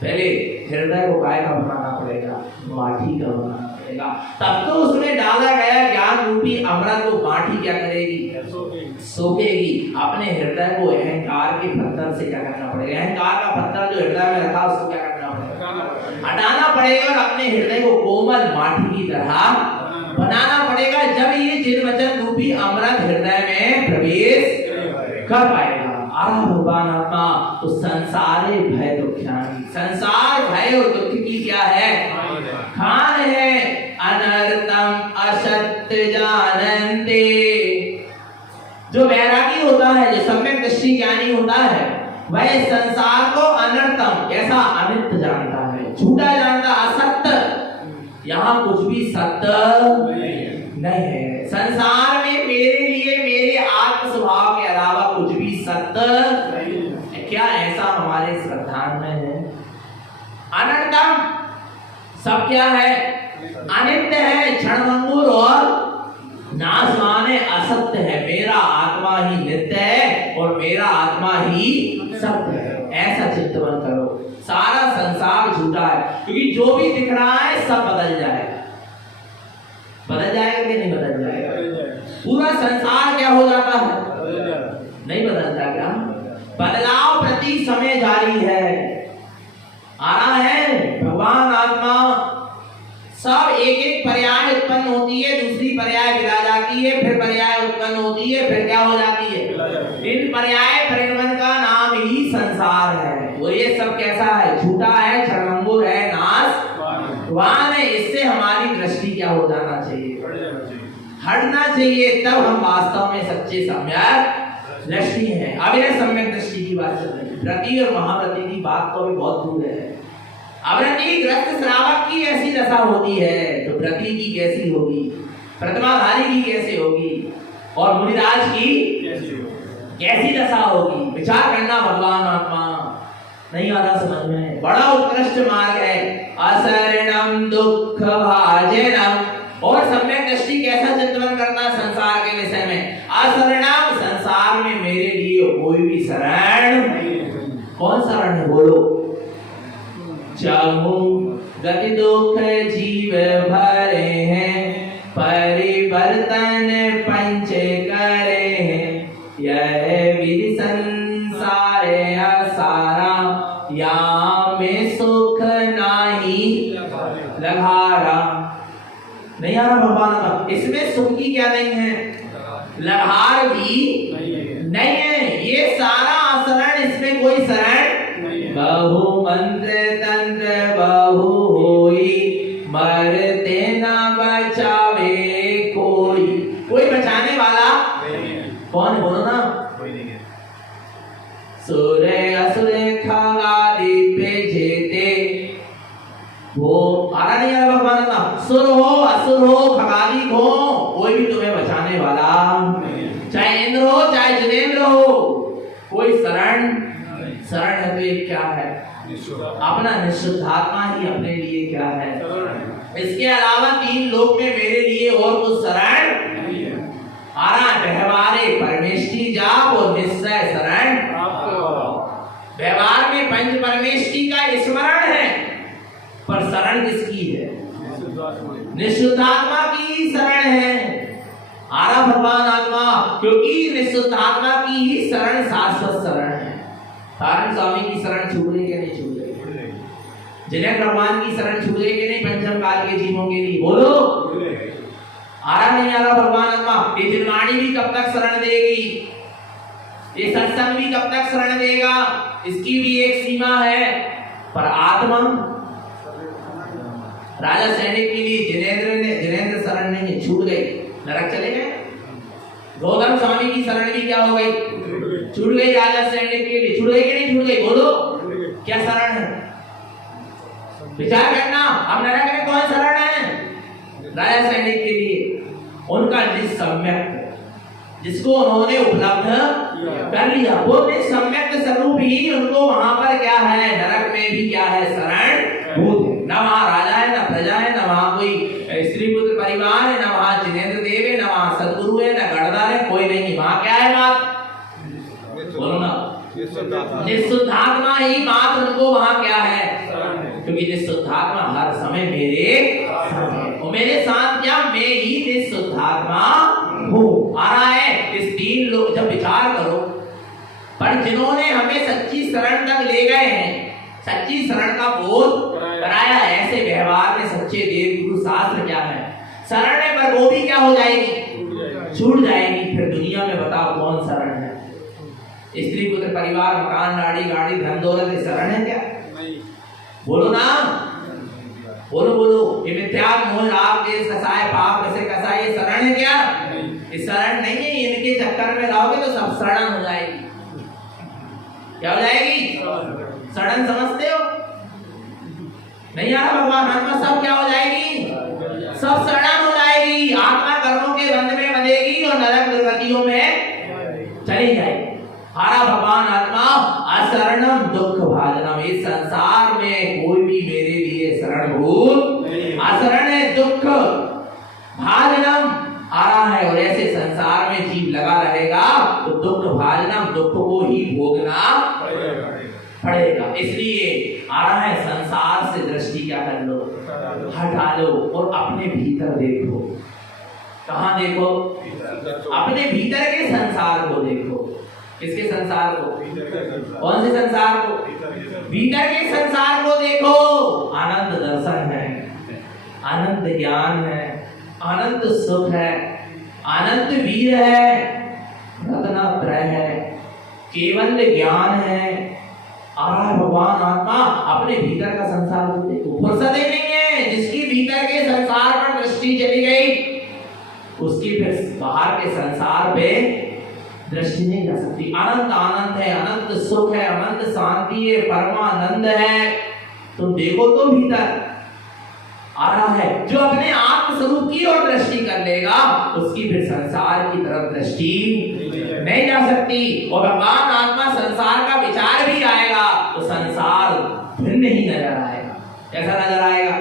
पहले हृदय को काय का बनाना पड़ेगा? माटी का बनाना पड़ेगा। तब तो उसमें डाला गया ज्ञान रूपी अमृत को माटी क्या करेगी? सोखेगी। अपने हृदय को अहंकार के पत्थर से क्या करना पड़ेगा? अहंकार का पत्थर जो हृदय में रखा उसको क्या करना पड़ेगा? हटाना पड़ेगा और अपने हृदय को कोमल माटी की तरह बनाना पड़ेगा। जब ये चिरवचन रूपी अमृत हृदय में प्रवेश कर पाएगा। आरा भगवान आत्मा तो संसारे भय दुख्यानी, संसार भय और दुख की क्या है खान है। अनर्थम असत्य जानन्ते, जो वैरागी होता है, जो सम्यक दृष्टि ज्ञानी होता है, वह संसार को अनर्थम कैसा अनित्य जानता है, झूठा जानता, असत्य, यहाँ कुछ भी सत्य नहीं है। संसार में मेरे लिए मेरे आत्म स्वभाव के अलावा कुछ भी सत्य, क्या ऐसा हमारे श्रद्धान में है? अनर्थम सब क्या है अनित्य है, क्षणभंगुर और नाशवान असत्य है। मेरा आत्मा ही नित्य है और मेरा आत्मा ही सत्य है, ऐसा चिंतन करो। सारा संसार झूठा है, क्योंकि जो भी दिख रहा है सब बदल जाएगा। बदल जाएगा कि नहीं बदल जाएगा? पूरा संसार क्या हो जाता है? नहीं बदलता क्या? बदलाव प्रति समय जारी है, आ रहा है। भगवान आत्मा सब एक एक पर्याय उत्पन्न होती है, दूसरी पर्याय विदा जाती है, फिर पर्याय उत्पन्न होती है, फिर क्या हो जाती है? इन पर्याय परिणमन का नाम ही संसार है। वो ये सब कैसा है? झूठा है, क्षणभंगुर है, नाशवान है। इससे हमारी दृष्टि क्या हो जाना चाहिए? हटना चाहिए, तब हम वास्तव में सच्चे सम्यक दृष्टि है। अब यह सम्यक दृष्टि की बात चल रही है, व्रति और महाव्रति की बात तो अभी बहुत दूर है। अव्रति ग्रस्त श्रावक की ऐसी दशा होती है, तो व्रति की कैसी होगी, प्रतिमाधारी की कैसे होगी, और मुनिराज की कैसी दशा होगी? विचार करना। भगवान आत्मा नहीं आता समझ में। बड़ा उत्कृष्ट मार्ग है असरणम दुख भाजनम। और सम्यक दृष्टि कैसा चिंतन करना संसार के विषय में? असरणम, संसार में मेरे लिए कोई भी शरण। कौन शरण है बोलो? चाहूं गति दुख जीव भरे हैं, परिवर्तन पंच करे हैं, यह विधि संसार असारा, या में सुख नाही लघारा। नहीं आ रहा भगवान? इसमें सुख की क्या नहीं है? लघार भी नहीं है। ये सारा आचरण, इसमें कोई शरण। बहु मंत्र तंत्र बहु होई, मरते न बचावे कोई। कोई बचाने वाला कौन? बोलो ना। सुर असुर खगादि पे जेते, वो आरा नहीं आ रहा भगवान का? सुर हो असुर हो खगादि हो, कोई भी तुम्हें बचाने वाला, चाहे इंद्र हो चाहे जिनेंद्र हो, कोई शरण है तो ये क्या है? अपना निःशुद्धात्मा ही अपने लिए क्या है? इसके अलावा तीन लोक में मेरे लिए और कुछ शरण आ रहा है। व्यवहारे परमेष्टि जाप और निश्चय शरण। व्यवहार में पंच परमेष्टि का स्मरण है, पर शरण किसकी है? निःशुद्धात्मा की शरण है। आरा भगवान आत्मा, क्योंकि निःशुद्धात्मा की ही शरण शाश्वत शरण है। तारण स्वामी की शरण छूट गई कि नहीं छूट गई? जिन्हें भगवान की शरण छूट गई कि नहीं? पंचम काल के जीवों के लिए बोलो। आ रहा नहीं आ रहा भगवान आत्मा? ये जिनवाणी भी कब तक शरण देगी? ये सत्संग भी कब तक शरण देगा? इसकी भी एक सीमा है। पर आत्मा राजा सैनिक के लिए जिनेंद्र शरण नहीं छूट गई, नरक चले गए। गौतम स्वामी की शरण भी क्या हो गई? छूट गई। राजा सैनिक के लिए छूट गई कि नहीं छूट गई? बोलो क्या शरण है? विचार करना। अब नरक में कौन शरण है? राजा सैनिक के लिए उनका निसम्यक, जिसको उन्होंने उपलब्ध कर लिया, वो निसम्यक स्वरूप ही उनको वहां पर क्या है? नरक में भी क्या है? शरण भूत। न वहां राजा है, न प्रजा है, न वहां कोई स्त्री पुत्र परिवार है, न वहां जिनेंद्र देव है, न वहां सदगुरु है, न गणदार है, कोई नहीं। वहां क्या है बात? बोलो ना। निःशुद्धात्मा ही बात उनको वहां क्या है? क्योंकि निःशुद्धात्मा हर समय मेरे साथ है, और मेरे साथ क्या? मैं ही निःशुद्धात्मा हूँ। आ रहा है? इस तीन लोग जब विचार करो, पर जिन्होंने हमें सच्ची शरण तक ले गए हैं, सच्ची शरण का बोध कराया, ऐसे व्यवहार में सच्चे देव गुरु शास्त्र क्या है? शरण है, पर वो भी क्या हो जाएगी? छूट जाएगी। फिर दुनिया में बताओ कौन शरण है? स्त्री पुत्र परिवार मकान गाड़ी गाड़ी धन दौलत ये शरण है क्या? नहीं। बोलो ना, बोलो बोलो। ये मिथ्या मोह लाभ देश कसाय पाप कैसे कसाय ये शरण है क्या? ये शरण नहीं है। इनके चक्कर में रहोगे तो सब शरण हो जाएगी। क्या हो जाएगी? शरण समझते हो? नहीं आ रहा भगवान आत्मा सब क्या हो जाएगी? सब शरण हो जाएगी। आत्मा कर्मों के बंध में बंधेगी और नरक दुर्गतियों में चली जाएगी। हरा भगवान आत्मा अशरणम दुख भाजनम। इस संसार में कोई भी मेरे लिए शरणभूत अशरण है, दुख भाजनम आ रहा है। और ऐसे संसार में जीव लगा रहेगा तो दुख भाजनम, दुख को ही भोगना पड़ेगा। इसलिए आ रहा है संसार से दृष्टि क्या कर लो, हटा लो और अपने भीतर देखो। कहाँ देखो? अपने भीतर के संसार को देखो। किसके संसार को? कौन से संसार को? भीतर के संसार को देखो। आनंद दर्शन है, आनंद ज्ञान है, आनंद सुख है, आनंद वीर है, रत्नात्रय है, केवल ज्ञान है। आरा भगवान आत्मा अपने भीतर का संसार को देखो। फुर्सत ही नहीं है। जिसकी भीतर के संसार पर दृष्टि चली गई उसकी फिर बाहर के संसार पे दृष्टि नहीं जा सकती। अनंत आनंद है, अनंत सुख है, अनंत शांति है, परमानंद है। तुम देखो तो भीतर आ रहा है। जो अपने आत्म स्वरूप की ओर दृष्टि कर लेगा उसकी फिर संसार की तरफ दृष्टि नहीं जा सकती। और भगवान आत्मा संसार का विचार भी आएगा तो संसार भिन्न ही नजर आएगा। कैसा नजर आएगा?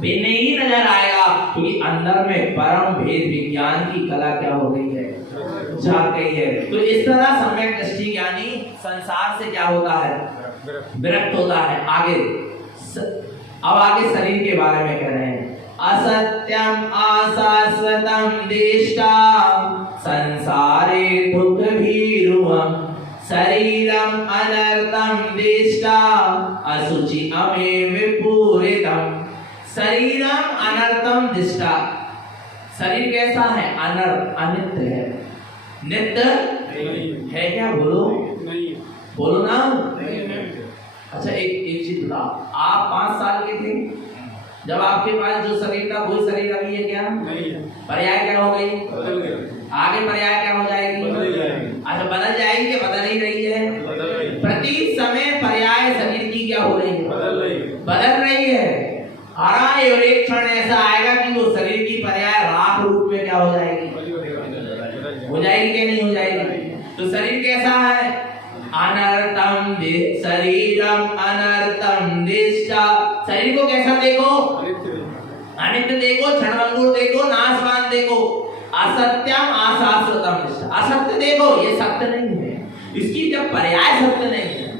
भिन्न ही नजर आएगा। क्योंकि अंदर में परम भेद विज्ञान की कला क्या हो गई है, जाग गई है। तो इस तरह सम्यक दृष्टि ज्ञानी संसार से क्या होता है, विरक्त होता है। अब आगे शरीर के बारे में कह रहे हैं। असत्यम अशाश्वतम दिष्टा संसारे दुख भीरुवम शरीरम अनर्थम दिष्टा असुचि अमे विपूरितम। शरीरम अनर्थम दिष्टा, शरीर कैसा है? अनर्थ, अनित्य है। नित्य है क्या? बोलो नहीं। बोलो ना। अच्छा एक चीज बताओ, आप 5 साल के थे जब आपके पास जो शरीर था वही शरीर अभी है क्या? नहीं। पर्याय क्या हो गई? बदल गया। आगे पर्याय क्या हो जाएगी? बदल जाएगी। अच्छा बदल जाएगी कि बदल ही रही है? बदल रही है। प्रति समय पर्याय शरीर की क्या हो रही है? बदल रही है। बदल रही है। आ रहा है और एक क्षण ऐसा आएगा कि वो शरीर की पर्याय राख रूप में क्या हो जाएगी? हो जाएगी कि नहीं हो जाएगी? तो शरीर कैसा है? अनर्थम शरीरम अनर्थम दिष्टा। शरीर को कैसा देखो? अनित्य देखो, क्षणभंगुर देखो, नाशवान देखो। असत्यम अशाश्वतम दिष्टा, असत्य देखो, ये सत्य नहीं है। इसकी जब पर्याय सत्य नहीं है,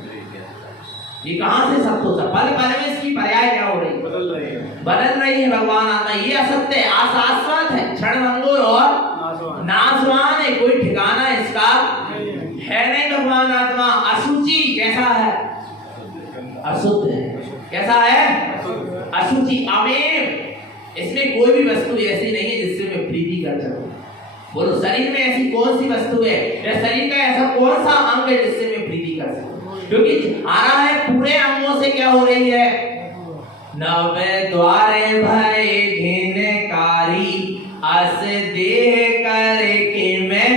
ये कहां से सत्य हो सकता? पल पल में इसकी पर्याय क्या हो रही है? बदल रही है। बदल रही है। भगवान आत्मा ये असत्य है, अशाश्वत है, क्षणभंगुर और नाशवान है। कोई ठिकाना इसका है नहीं। भगवान आत्मा असुचि कैसा है? अशुद्ध है। कैसा है? अशुचि अमेव। इसमें कोई भी वस्तु ऐसी नहीं है जिससे मैं प्रीति कर सकूं। बोलो शरीर में ऐसी कौन सी वस्तु है या शरीर का ऐसा कौन सा अंग है जिससे मैं प्रीति कर सकूं? क्योंकि आ रहा है पूरे अंगों से क्या हो रही है? नवे द्वारे भय घिनकारी अस देह करे के मैं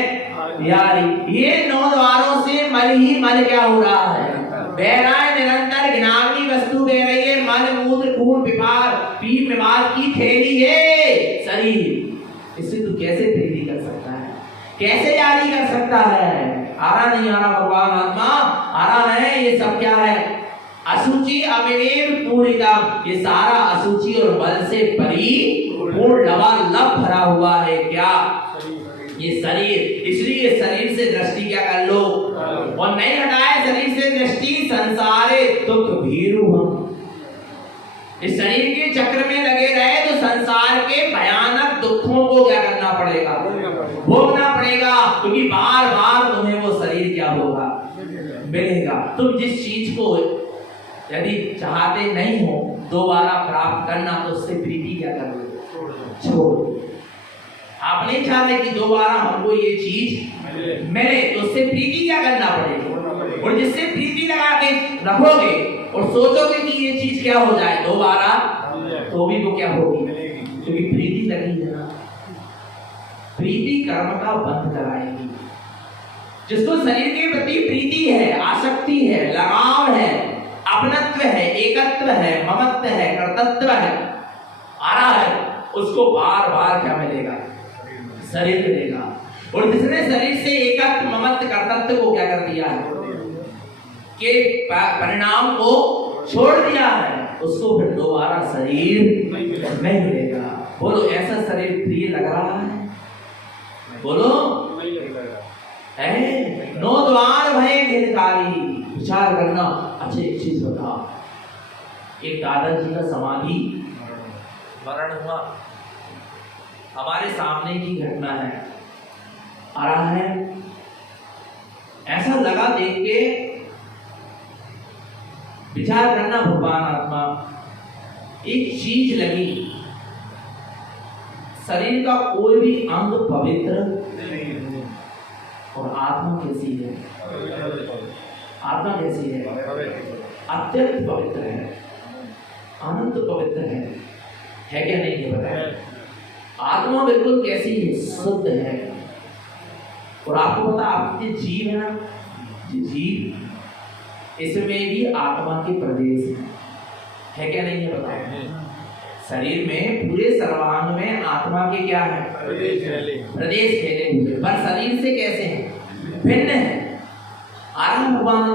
यारी। ये 9 द्वारों से मल ही मल क्या हो रहा है? बह रहा है। निरंतर घिनावनी वस्तु बह रही है। मल मूत्र खून विपार पीप विवाद की थैली है शरीर। इससे तू कैसे प्रीति कर सकता है? कैसे जारी कर सकता है? आ रहा नहीं आ रहा भगवान आत्मा? आ रहा है। ये सब क्या है? अशुचि अविवेक पूरितम। ये सारा अशुचि और बल से परिपूर्ण लबालब भरा हुआ है क्या? ये शरीर। इसलिए शरीर से दृष्टि क्या कर लो और नहीं हटाए शरीर से दृष्टि संसारे दुख भीरु। इस शरीर के चक्र में लगे रहे तो संसार के भयानक दुखों को क्या करना पड़ेगा? भोगना पड़ेगा। क्योंकि बार बार तुम्हें वो शरीर क्या होगा? मिलेगा। तुम जिस चीज को यदि चाहते नहीं हो दोबारा प्राप्त करना तो उससे प्रीति क्या करोगे? छोड़। आप नहीं चाहते कि दोबारा हमको ये चीज मिले, तो उससे प्रीति क्या करना पड़ेगा। और जिससे प्रीति लगा के रखोगे और सोचोगे कि ये चीज क्या हो जाए दोबारा, तो भी वो क्या होगी, क्योंकि प्रीति लगी है ना। प्रीति कर्म का बंध कराएगी। जिसको शरीर के प्रति प्रीति है, आसक्ति है, लगाव है, अपनत्व है, एकत्व है, ममत्व है, कर्तव्य है, आ रहा है, उसको बार बार क्या मिलेगा, शरीर मिलेगा। और जिसने शरीर से एकत्व, ममत्व, कर्तव्य को क्या कर दिया है, के परिणाम को छोड़ दिया है, उसको फिर दोबारा शरीर नहीं मिलेगा। बोलो ऐसा शरीर प्रिय लग रहा है? बोलो है। नो द्वार भय घिनकारी। विचार करना। अच्छा एक चीज बता, एक दादाजी का समाधि मरण हुआ, हमारे सामने की घटना है, आ रहा है, ऐसा लगा देख के विचार करना। भगवान आत्मा एक चीज लगी, शरीर का कोई भी अंग पवित्र और आत्मा कैसी है, आत्मा कैसी है, अत्यंत पवित्र है, अनंत पवित्र है क्या नहीं है बताया। आत्मा बिल्कुल कैसी है, शुद्ध है। और आपको पता आपके जीव है ना, जीव, इसमें भी आत्मा के प्रदेश है क्या नहीं है बताया। शरीर में पूरे सर्वांग में आत्मा के क्या है, प्रदेश फैले हुए, पर शरीर से कैसे हैं, भिन्न है। आराम भगवान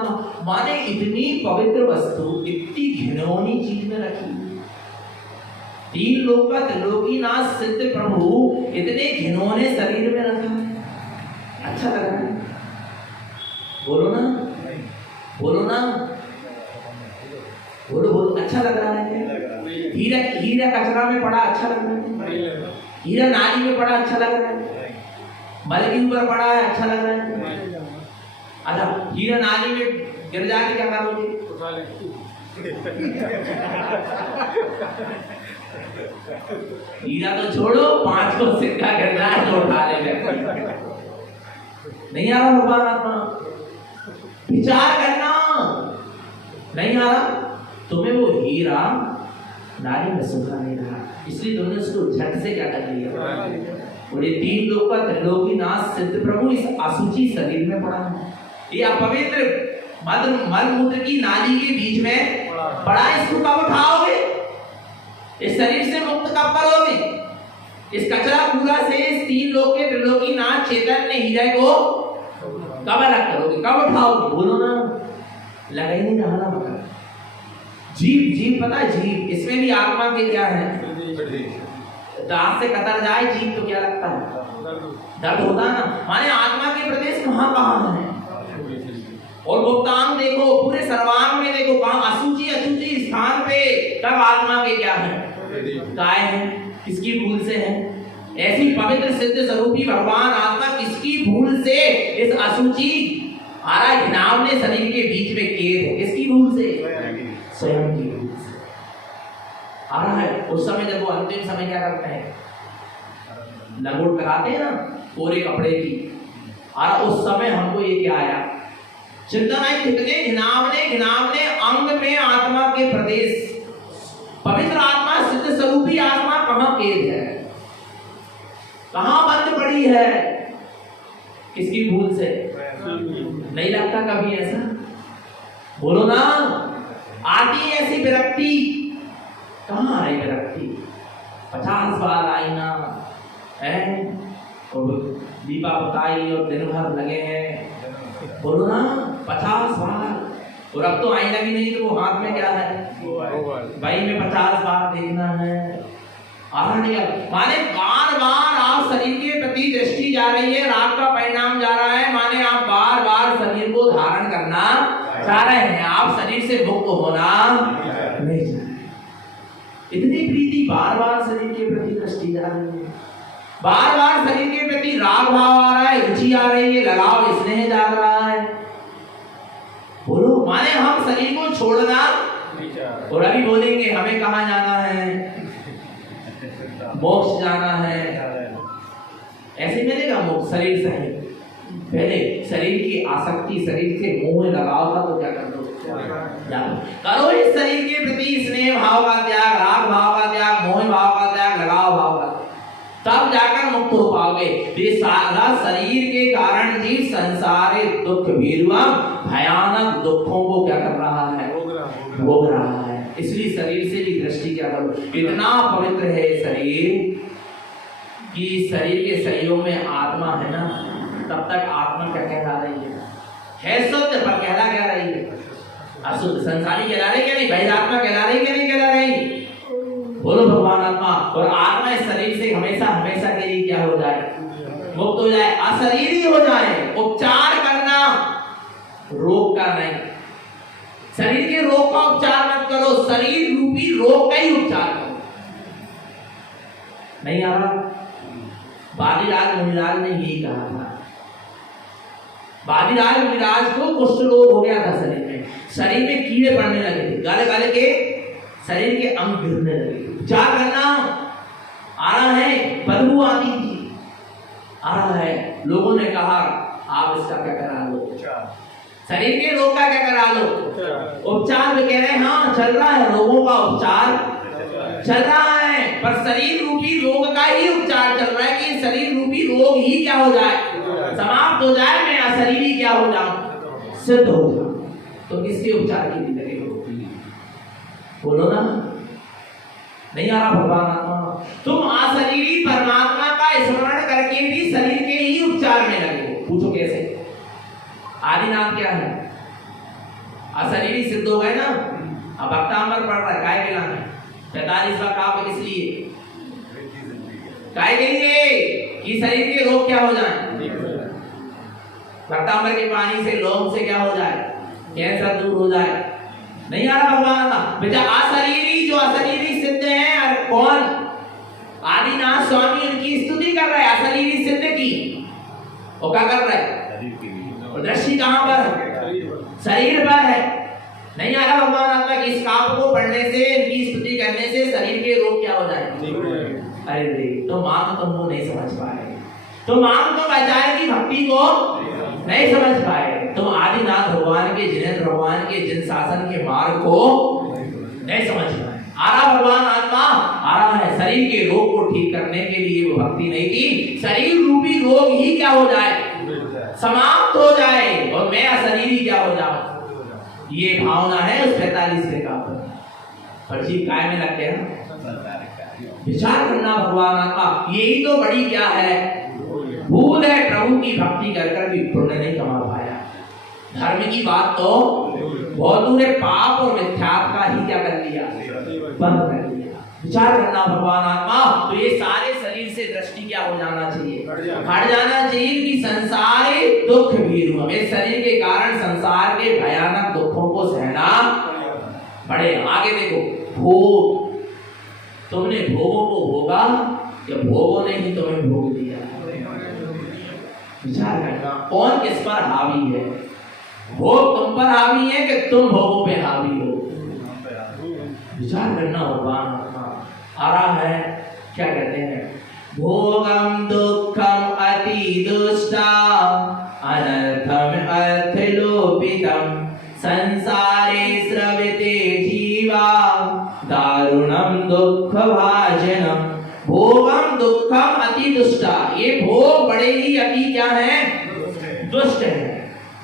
माने इतनी पवित्र वस्तु इतनी घिनौनी चीज में रखी, तीन लोक का त्रिलोकीनाथ सिद्ध प्रभु इतने घिनौने शरीर में रखा है। अच्छा लग रहा है? बोलो ना, बोलो ना, बोलो बोलो, अच्छा लग रहा है क्या? हीरा हीरा कचरा में पड़ा अच्छा लग रहा है, हीरा नाली में पड़ा अच्छा लग रहा है, मल के ऊपर पड़ा है अच्छा लग रहा है। अच्छा हीरा नाली में गिर जाके क्या करोगे? हीरा तो छोड़ो, 5 को सिक्का गिर जाए तो उठा ले। नहीं आ रहा भगवान आत्मा, विचार करना नहीं आ रहा तुम्हें। वो हीरा नारी में सुखा नहीं रहा, इसलिए तुमने उसको झट से क्या कर लिया। और ये तीन लोक का त्रिलोकीनाथ सिद्ध प्रभु इस असुचि शरीर में पड़ा है, ये अपवित्र मल मूत्र की नाली के बीच में पड़ा। इसको कब उठाओगे? इस शरीर से मुक्त कब करोगे? इस कचरा कूड़ा से इस तीन लोक के त्रिलोकीनाथ चैतन्य हीरे को कब अलग करोगे, कब उठाओगे? बोलो ना, लगा ही नहीं रहा ना। जीव, जीव पता है जीव, इसमें भी आत्मा के क्या है, दांत से कतर जाए जीव तो क्या लगता है, दर्द होता है ना। माने आत्मा के प्रदेश कहाँ कहाँ है। और भुगतान देखो, पूरे सर्वांग में देखो, कहाँ अशुचि अशुचि स्थान पे तब आत्मा के क्या है, काय है, किसकी भूल से है। ऐसी पवित्र सिद्ध स्वरूपी भगवान आत्मा किसकी भूल से इस अशुचि आरा घिनावने शरीर के बीच में कैद है, किसकी भूल से, स्वयं की भूल से आ रहा है। उस समय जब वो अंतिम समय क्या करते हैं, लगोट लगाते हैं ना कोरे कपड़े की, और उस समय हमको ये क्या आया, चिंता नहीं, कितने घिनावने घिनावने अंग में आत्मा के प्रदेश, पवित्र आत्मा सिद्ध स्वरूपी आत्मा कहाँ कैद है, कहाँ बंद पड़ी है, किसकी भूल से। नहीं लगता कभी ऐसा? बोलो ना, आती ऐसी विरक्ति, कहाँ आई विरक्ति? 50 बार आई ना है, और दीपा बताई और दिन भर लगे हैं। बोलो ना, 50 बार। और अब तो आईना भी नहीं, तो वो हाथ में क्या है, भाई में 50 बार देखना है। माने बार बार आप शरीर के प्रति दृष्टि जा रही है, राग का परिणाम जा रहा है, माने आप बार बार शरीर को धारण करना चाह रहे हैं, आप शरीर से मुक्त होना नहीं चाह रहे। इतनी प्रीति बार बार शरीर के प्रति दृष्टि जा रही है, बार बार शरीर के प्रति राग भाव आ रहा है, रुचि आ रही है, लगाव स्नेह जाग रहा है। बोलो, माने हम शरीर को छोड़ना, और अभी बोलेंगे हमें कहाँ जाना है, मोक्ष जाना है, या मुक्त? शरीर से है। पहले शरीर की आसक्ति, शरीर से मोह लगाव था तो क्या कर दो? करो इस शरीर के प्रति स्नेह भाव का त्याग, राग भाव का त्याग, मोह भाव का त्याग, लगाव भाव का, तब जाकर मुक्त हो पाओगे। ये सारा शरीर के कारण जीव संसारे दुख भीरुआ भयानक दुखों को क्या कर रहा है? भोग रहा है। इसलिए शरीर से भी दृष्टि क्या करो। इतना पवित्र है शरीर कि शरीर के सहयोग में आत्मा है ना, तब तक आत्मा क्या कहला रही है शुद्ध, पर कहला क्या रही है? अशुद्ध। संसारी कहला रही क्या नहीं? भाई आत्मा कहला रही क्या नहीं कहला रही? बोलो भगवान आत्मा। और आत्मा इस शरीर से हमेशा हमेशा के लिए क्या हो जाए? मुक्त हो जाए, अशरीरी हो जाए। उपचार करना रोग का नहीं, शरीर के रोग का उपचार मत करो, शरीर रूपी रोग का ही उपचार करो। नहीं आ रहा? बादीराज मुनिराज ने यही कहा था। बादीराज मुनिराज को कुष्ठ रोग हो गया था शरीर में, शरीर में कीड़े पड़ने लगे थे, गले गले के शरीर के अंग गिरने लगे। उपचार करना आ रहा है, बदबू आती थी, आ रहा है। लोगों ने कहा आप इसका क्या करा लो, शरीर के रोग का क्या करा लो उपचार। वे कह रहे हैं हाँ चल रहा है, रोगों का उपचार चल रहा है, पर शरीर रूपी रोग का ही उपचार चल रहा है कि शरीर रूपी रोग ही क्या हो जाए? समाप्त हो जाए, मैं अशरीरी क्या हो जाऊं? सिद्ध हो जाऊं। तो किसके उपचार की भी लगे? बोलो ना, नहीं आ रहा भगवान आत्मा? तुम अशरीरी परमात्मा का स्मरण करके भी शरीर के ही उपचार में लगे हो। पूछो कैसे? आदिनाथ क्या है? अशरीरी सिद्ध हो गए ना। अब भक्तामर पढ़ रहा है, काय के नाम है? 45वां काव्य किस लिए? काय के लिए? कि शरीर के रोग क्या हो जाए? भक्तामर के पानी से, लौंग से क्या हो जाए? कैंसर दूर हो जाए। नहीं आ रहा भगवान का? बेटा अशरीरी, जो अशरीरी सिद्ध है कौन? आदिनाथ स्वामी उनकी स्तुति कर रहे हैं। अशरीरी सिद्ध की वो क्या कर रहे हैं? दृष्टि कहां पर है? शरीर पर है। नहीं आ रहा भगवान आत्मा कि इस काव्य को पढ़ने से, इनकी स्तुति करने से शरीर के रोग क्या हो जाए? अरे तो मां तो तुमको नहीं समझ पाए, तो मां तो आचार्य की भक्ति को नहीं समझ पाए। तुम आदिनाथ भगवान के, जिनेन्द्र भगवान के जिन शासन के मार्ग को नहीं समझ पाए। आ रहा भगवान आत्मा आ रहा है, शरीर के रोग को ठीक करने के लिए वो भक्ति नहीं की, शरीर रूपी रोग ही क्या हो जाए? समाप्त हो जाए और मैं अशरीरी क्या हो जाऊं। ये भावना है उस 45वें काव्य पर। जीव काय में लग गया? विचार करना भगवान आत्मा, यही तो बड़ी क्या है? भूल है। प्रभु की भक्ति कर कर भी पुण्य नहीं कमा पाया। धर्म की बात तो बहुत दूर है, पाप और मिथ्यात्व का ही क्या कर लिया? बंद कर लिया। विचार करना भगवान आत्मा। तो ये सारे शरीर से दृष्टि क्या हो जाना चाहिए? हट जाना चाहिए कि संसारे दुख भीरु, हमें शरीर के कारण संसार के भयानक दुखों को सहना पड़े। आगे देखो, भोग, तुमने भोगों को भोगा या भोगों ने ही तुम्हें भोग दिया? विचार करना, कौन किस पर हावी है? भोग तुम पर हावी है कि तुम भोगों पे हावी हो? विचार करना भगवान आत्मा आ रहा है। क्या कहते हैं? भोगम दुखम अति दुष्टा अनर्थम अर्थलोपितम संसारे स्रवते जीवा दारुणम दुख भाजनम। भोगम दुखम अति दुष्टा, ये भोग बड़े ही अति क्या है? दुष्ट है।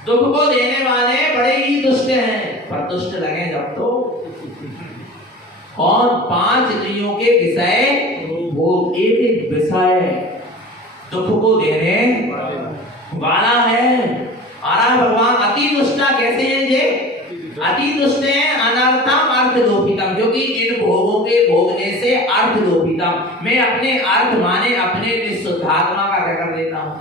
दुख को देने वाले बड़े ही दुष्ट हैं। पर दुष्ट लगे जब तो कौन? 5 इंद्रियों के विषय भोग, एक एक विषय दुख को देने वाला है। आरा भगवान अति दुष्टा कैसे हैं जे? अति दुष्ट है। अनर्थम अर्थलोपितम, क्योंकि इन भोगों के भोगने से अर्थलोपितम, मैं अपने अर्थ माने अपने निःशुद्धात्मा का क्या कर लेता हूँ?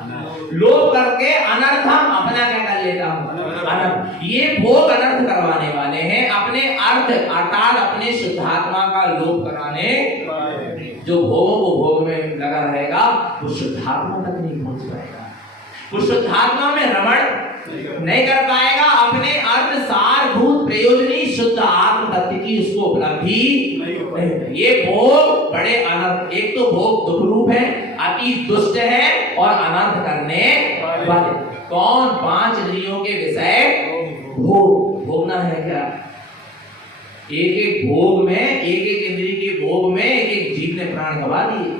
लोभ करके अनर्थम अपना क्या कर लेता हूँ? अनर्थ। ये भोग अनर्थ करवाने वाले हैं। अपने अर्थ अर्थात अपने शुद्धात्मा का लोभ कराने, जो भोगों को भोग में लगा रहेगा वो शुद्धात्मा तक नहीं पहुंच पाएगा, वो शुद्धात्मा में रमण नहीं कर पाएगा, अपने अर्थ सारभूत प्रयोजनी शुद्ध आत्म तत्व की उसको उपलब्धि नहीं। ये भोग बड़े अनर्थ, एक तो भोग दुख रूप है, अति दुष्ट है और अनर्थ करने वाले। कौन? 5 इंद्रियों के विषय भोग। भोगना है क्या? एक एक भोग में, एक एक इंद्रिय के भोग में एक एक जीव ने प्राण गवा दिए।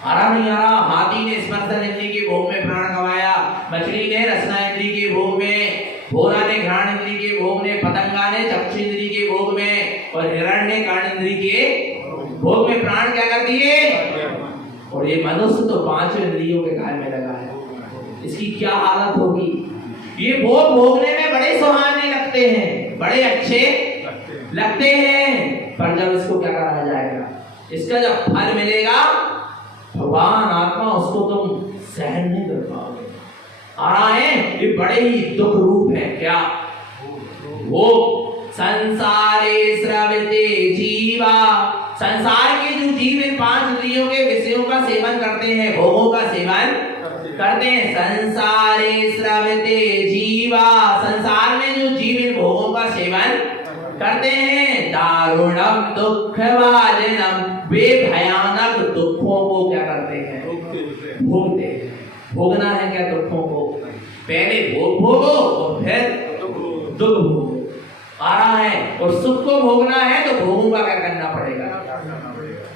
आ रहा नहीं आ रहा? हाथी ने स्पर्शन इंद्रिय के भोग में प्राण गवाया, मछली ने रसना इंद्रिय के भोग में, घोड़ा ने घ्राण इंद्रिय के भोग में, पतंगा ने चक्षु इंद्रिय के भोग में और हिरण ने कर्ण इंद्रिय के भोग में प्राण क्या कर दिए। और ये मनुष्य तो 5 इंद्रियों के काल में लगा है, इसकी क्या हालत होगी। ये भोग भोगने में बड़े सुहाने लगते हैं, बड़े अच्छे लगते हैं, पर जब इसको क्या करा जाएगा, इसका जब फल मिलेगा भगवान आत्मा उसको तुम सहन नहीं कर पाओगे। आ रहा है, ये बड़े ही दुख रूप है। क्या? वो संसारे स्रवते जीवा, संसार के जो जीव इन 5 इंद्रियों के विषयों का सेवन करते हैं, भोगों का सेवन करते हैं। संसारे स्रवते जीवा, संसार में जो जीव इन भोगों का सेवन करते हैं, दारुणम दुःखभाजनम, वे भयानक दुखों को क्या करते हैं? भोगते हैं। भोगना है क्या दुखों को? पहले भोग भोगो और फिर दुख भोगो। आ रहा है, और सुख को भोगना है तो भोगों का क्या करना पड़ेगा?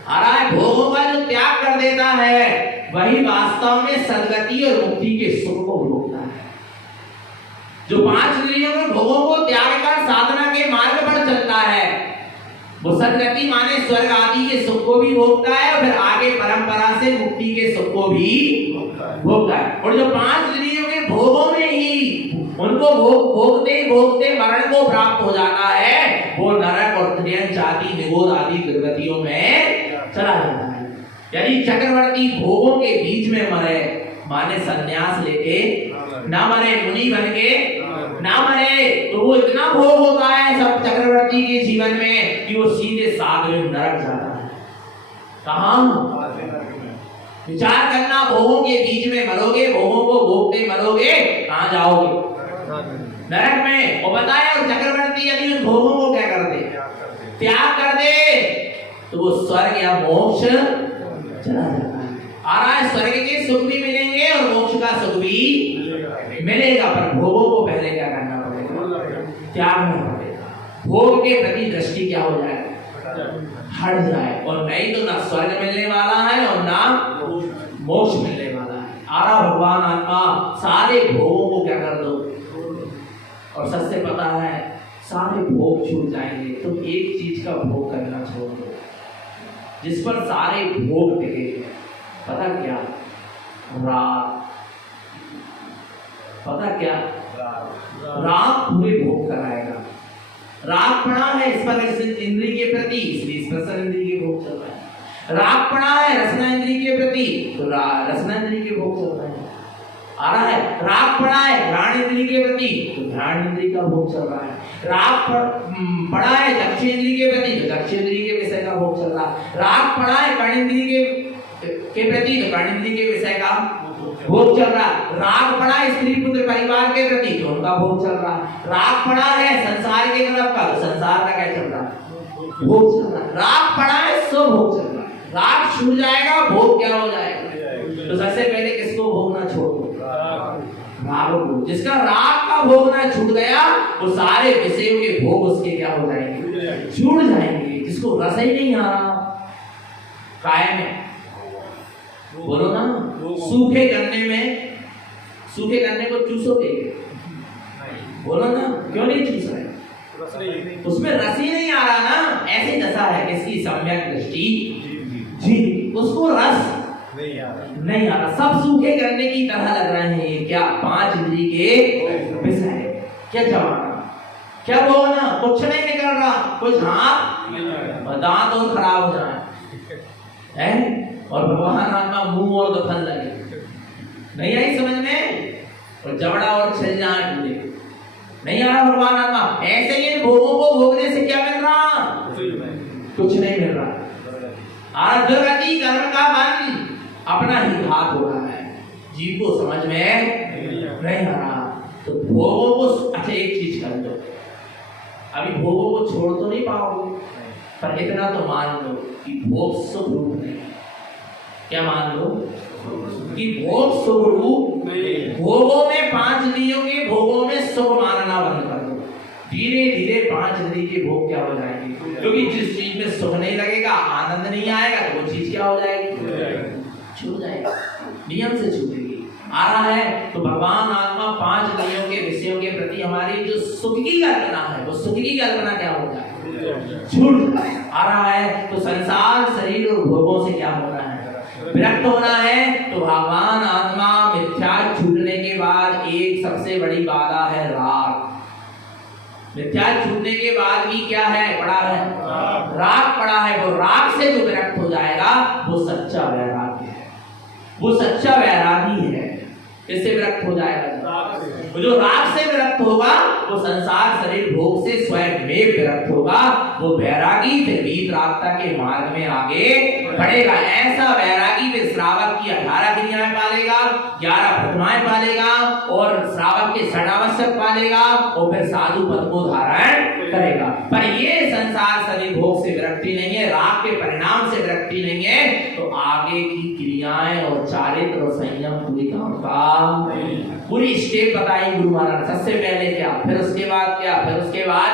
आ रहा है, भोगों का जो त्याग कर देता है वही वास्तव में सद्गति और मुक्ति के सुख को भोगता है। जो 5 इंद्रियों में भोगों को त्याग कर साधना के मार्ग पर चलता है, वो सद्गति माने स्वर्ग आदि के सुख को भी भोगता है और फिर आगे परंपरा से मुक्ति के सुख को भी भोगता है। और जो 5 इंद्रियों के भोगों में ही उनको भोगते भोगते मरण को प्राप्त हो जाता है, वो नरक और त्रियन जाति निगोद आदि दुर्गतियों में चला जाता है। यदि चक्रवर्ती भोगों के बीच में मरे, माने संन्यास लेके ना मरे, मुनि बन के ना मरे, तो वो इतना भोग होता है सब चक्रवर्ती के जीवन में कि वो सीधे सागरे नरक जाता है। कहाँ? विचार करना, भोगों के बीच में मरोगे, भोगों को भोगते मरोगे, कहाँ जाओगे? नरक में। और बताया, और चक्रवर्ती यदि उन भोगों को क्या कर दे, त्याग कर दे, तो वो स्वर्ग या मोक्ष चला जाता है। आ रहा है, स्वर्ग के सुख भी मिलेंगे और मोक्ष का सुख भी मिलेगा, पर भोगों को पहले क्या करना पड़ेगा? त्यागना पड़ेगा। भोग के प्रति दृष्टि क्या हो जाए? हट जाए। और नहीं तो ना स्वर्ग मिलने वाला है और ना मोक्ष मिलने वाला है। आ रहा भगवान आत्मा सारे भोगों को क्या कर दो, और सबसे पता है सारे भोग छूट जाएंगे। तुम एक चीज का भोग करना छोड़ दो जिस पर सारे भोग टिके। पता क्या? राग। पता क्या? राग पूरे भोग कराएगा। राग पड़ा है स्पर्श इंद्रिय के प्रति, इसलिए स्पर्श इंद्रिय के भोग चल रहा है। राग पड़ा है रसना इंद्रिय के प्रति, तो रसना इंद्रिय के भोग चल रहा है। आ रहा है, राग पड़ा है घ्राण इंद्रिय के प्रति, तो घ्राण इंद्रिय का भोग चल रहा है। राग पड़ा है चक्षु इंद्रिय के प्रति, तो चक्षु इंद्रिय के विषय का भोग चल रहा है। राग पड़ा है कर्ण इंद्रिय के प्रति, तो कर्ण इंद्रिय के विषय का भोग चल रहा है। राग पड़ा है स्त्री पुत्र परिवार के प्रति, तो उनका भोग चल रहा है। राग पड़ा है संसार के तरफ का, तो संसार का क्या चल रहा है? भोग चल रहा है। राग पड़ा है सो भोग चल रहा है। राग छूट जाएगा, भोग क्या हो जाएगा? तो सबसे पहले किसको भोगना छोड़ दो? राग को। जिसका राग का भोगना छूट गया, वो सारे विषयों के भोग उसके क्या हो जाएंगे? छूट जाएंगे। जिसको रस ही नहीं आ रहा कायम है, बोलो ना, सूखे गन्ने को चूसोगे? बोलो ना, क्यों नहीं चूस रहे? उसमें रस ही नहीं आ रहा ना। ऐसी दशा है किसकी? सम्यक दृष्टि जी, उसको रस नहीं आ रहा। सब सूखे गन्ने की तरह लग रहे हैं। ये क्या? 5 इंद्रिय के विषय। क्या जमाना, क्या बोलना, कुछ नहीं निकल रहा। कुछ हाथ और दांत और खराब हो जाए है, और भगवान आत्मा मुंह और दफन लगे। नहीं आई समझ में? और जबड़ा और छिल जाए पूरे। नहीं आ रहा भगवान आत्मा। ऐसे ही भोगों को भोगने से क्या मिल रहा? कुछ नहीं मिल रहा। दुर्गति कर्म का मन अपना ही हाथ हो रहा है, जीव को समझ में नहीं आ रहा। तो भोगों को, अच्छा एक चीज कर दो, अभी भोगों को छोड़ तो नहीं पाओगे, पर इतना तो मान लो कि भोग सुख रूप नहीं। क्या मान लो कि भोग सुख रूप नहीं। भोगों में 5 नदियों के भोगों में सुख मानना बंद कर दो। धीरे धीरे 5 नदी के भोग क्या हो जाएंगे, क्योंकि जिस चीज में सुख नहीं लगेगा, आनंद नहीं आएगा, तो वो चीज क्या हो जाएगी, छूट जाएगी, नियम से छूटेगी। आ रहा है तो भगवान आत्मा 5 नदियों के विषयों के प्रति हमारी जो सुख की कल्पना है, वो सुख की कल्पना क्या हो जाए, छूट। आ रहा है तो संसार शरीर और भोगों से क्या होना है, विरक्त होना है। तो भगवान आत्मा मिथ्या छूटने के बाद एक सबसे बड़ी बाधा है राग। मिथ्या छूटने के बाद भी क्या है, पड़ा है राग पड़ा है। वो राग से जो विरक्त हो जाएगा वो सच्चा वैराग्य है, वो सच्चा वैरागी है। इससे विरक्त हो जाएगा। जो राग से विरक्त होगा वो संसार शरीर भोग से स्वयं में विरक्त होगा। वो वैरागी फिर वीतरागता के मार्ग में आगे बढ़ेगा। ऐसा वैरागी फिर श्रावक की 18 क्रियाएं पालेगा, 11 प्रतिमाएं पालेगा और श्रावक के षडावश्यक पालेगा और फिर साधु पद को धारण करेगा। पर ये संसार शरीर भोग से विरक्ति नहीं है, राग के परिणाम से विरक्ति नहीं है, तो आगे की क्रियाएं और चारित्र और संयम पूरी काम का पूरी स्टेप बताई गुरु महाराज। सबसे पहले क्या, फिर उसके बाद क्या, फिर उसके बाद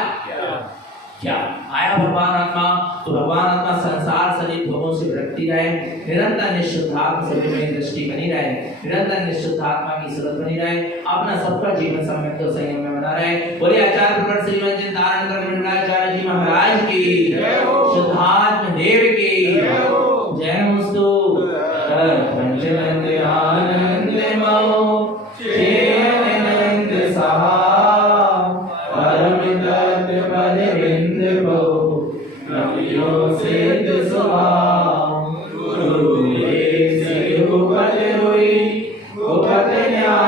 क्या आया भगवान आत्मा। तो भगवान आत्मा संसार शरीर भोगों से विरक्ति रहे, निरंतर निश्चुद्धात्मा से मेरी दृष्टि बनी रहे, निरंतर निश्चुद्धात्मा की सूरत बनी रहे, अपना सबका जीवन सम्यक और संयम में बना रहे। बोले आचार्य प्रकट श्रीमंत चिंतानंद मंडलाचार्य जी महाराज की, शुद्धात्म देव की जय। नमस्तु पंचनंद आनंद मो चेनंद सहा परम तत्व पद बिंद बहु नमियो सिद्ध स्वभाव गुरु एक सिद्ध पद हुई गोपत न्याय